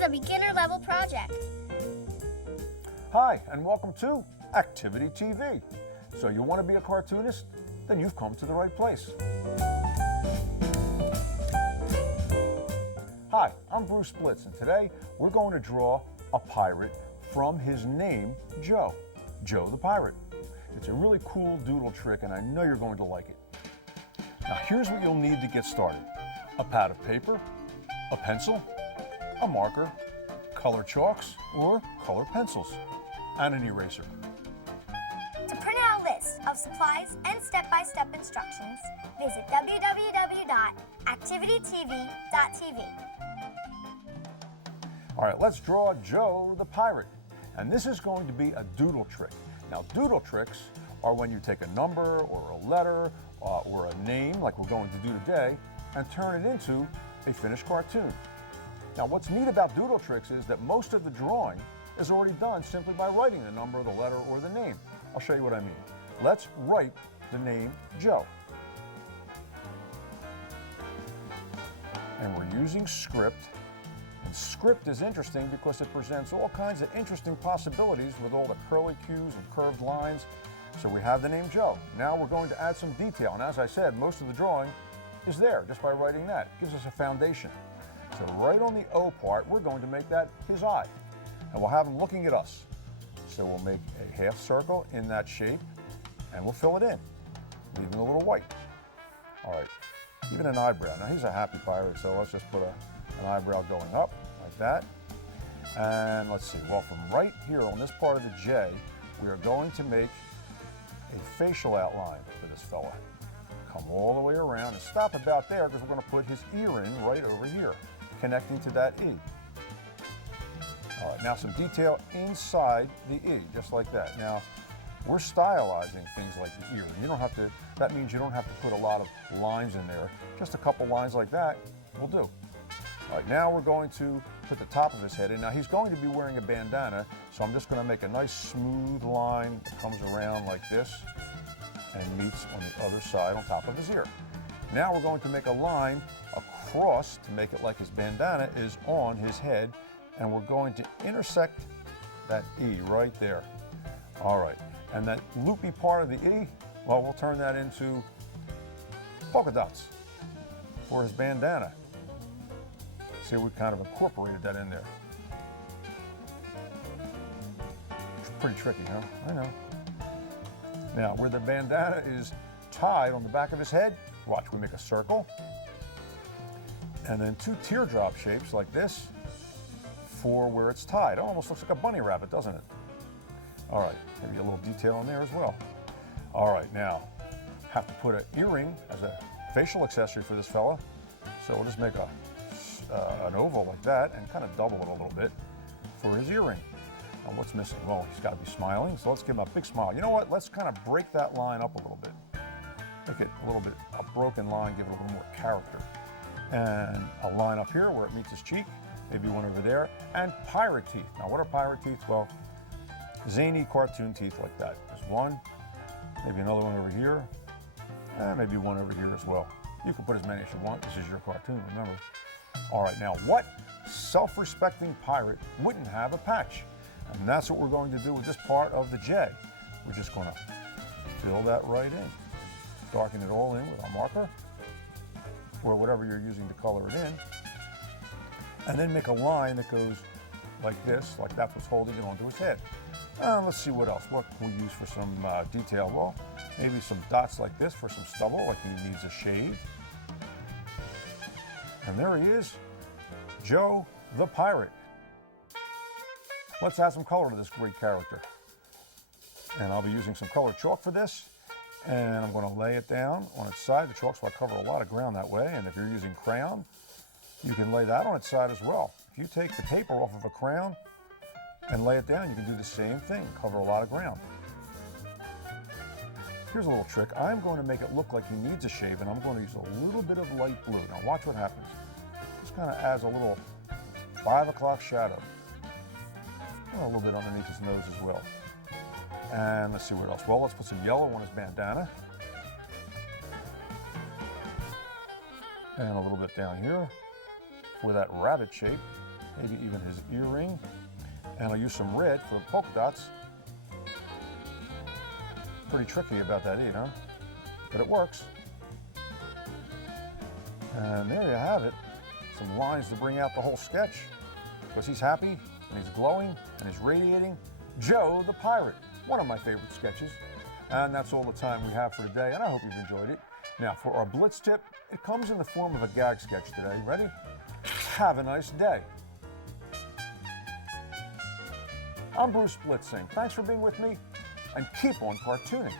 is a beginner level project. Hi, and welcome to Activity TV. So you want to be a cartoonist? Then you've come to the right place. Hi, I'm Bruce Blitz, and today we're going to draw a pirate from his name, Joe. Joe the Pirate. It's a really cool doodle trick, and I know you're going to like it. Now here's what you'll need to get started. A pad of paper, a pencil, a marker, color chalks or color pencils, and an eraser. To print out a list of supplies and step-by-step instructions, visit www.activitytv.tv. All right, let's draw Joe the Pirate. And this is going to be a doodle trick. Now, doodle tricks are when you take a number or a letter or a name, like we're going to do today, and turn it into a finished cartoon. Now, what's neat about doodle tricks is that most of the drawing is already done simply by writing the number, the letter, or the name. I'll show you what I mean. Let's write the name Joe. And we're using script. And script is interesting because it presents all kinds of interesting possibilities with all the curly cues and curved lines. So we have the name Joe. Now we're going to add some detail. And as I said, most of the drawing is there just by writing that. It gives us a foundation. So right on the O part, we're going to make that his eye. And we'll have him looking at us. So we'll make a half circle in that shape and we'll fill it in, leaving a little white. All right, even an eyebrow. Now he's a happy pirate, so let's just put an eyebrow going up like that. And let's see, well, from right here on this part of the J, we are going to make a facial outline for this fella. Come all the way around and stop about there because we're going to put his ear in right over here, connecting to that E. All right, now some detail inside the E, just like that. Now, we're stylizing things like the ear. You don't have to, that means you don't have to put a lot of lines in there. Just a couple lines like that will do. All right, now we're going to put the top of his head in. Now he's going to be wearing a bandana, so I'm just going to make a nice smooth line that comes around like this and meets on the other side on top of his ear. Now we're going to make a line across to make it like his bandana is on his head, and we're going to intersect that E right there. All right, and that loopy part of the E, well, we'll turn that into polka dots for his bandana. See, we kind of incorporated that in there. It's pretty tricky, huh? I know. Now, where the bandana is tied on the back of his head, watch, we make a circle, and then two teardrop shapes like this for where it's tied. It almost looks like a bunny rabbit, doesn't it? All right, maybe a little detail in there as well. All right, now, have to put an earring as a facial accessory for this fella. So we'll just make an oval like that and kind of double it a little bit for his earring. Now what's missing? Well, he's got to be smiling, so let's give him a big smile. You know what? Let's kind of break that line up a little bit. Make it a little bit a broken line, give it a little more character. And a line up here where it meets his cheek, maybe one over there, and pirate teeth. Now what are pirate teeth? Well, zany cartoon teeth like that. There's one, maybe another one over here, and maybe one over here as well. You can put as many as you want. This is your cartoon, remember. All right, now what self-respecting pirate wouldn't have a patch? And that's what we're going to do with this part of the J. We're just going to fill that right in. Darken it all in with our marker, or whatever you're using to color it in. And then make a line that goes like this, like that's what's holding it onto his head. Let's see what else. What can we use for some detail? Well, maybe some dots like this for some stubble, like he needs a shave. And there he is, Joe the Pirate. Let's add some color to this great character. And I'll be using some colored chalk for this. And I'm going to lay it down on its side. The chalk's going to cover a lot of ground that way. And if you're using crayon, you can lay that on its side as well. If you take the paper off of a crayon and lay it down, you can do the same thing, cover a lot of ground. Here's a little trick. I'm going to make it look like he needs a shave, and I'm going to use a little bit of light blue. Now watch what happens. This kind of adds a little 5 o'clock shadow. A little bit underneath his nose as well. And let's see what else. Well, let's put some yellow on his bandana. And a little bit down here for that rabbit shape maybe even his earring. And I'll use some red for the polka dots. Pretty tricky about that E, huh? But it works. And there you have it. Some lines to bring out the whole sketch, because he's happy and he's glowing and he's radiating. Joe the Pirate, one of my favorite sketches. And that's all the time we have for today, and I hope you've enjoyed it. Now, for our Blitz tip, it comes in the form of a gag sketch today. Ready? Have a nice day. I'm Bruce Blitzing. Thanks for being with me, and keep on cartooning.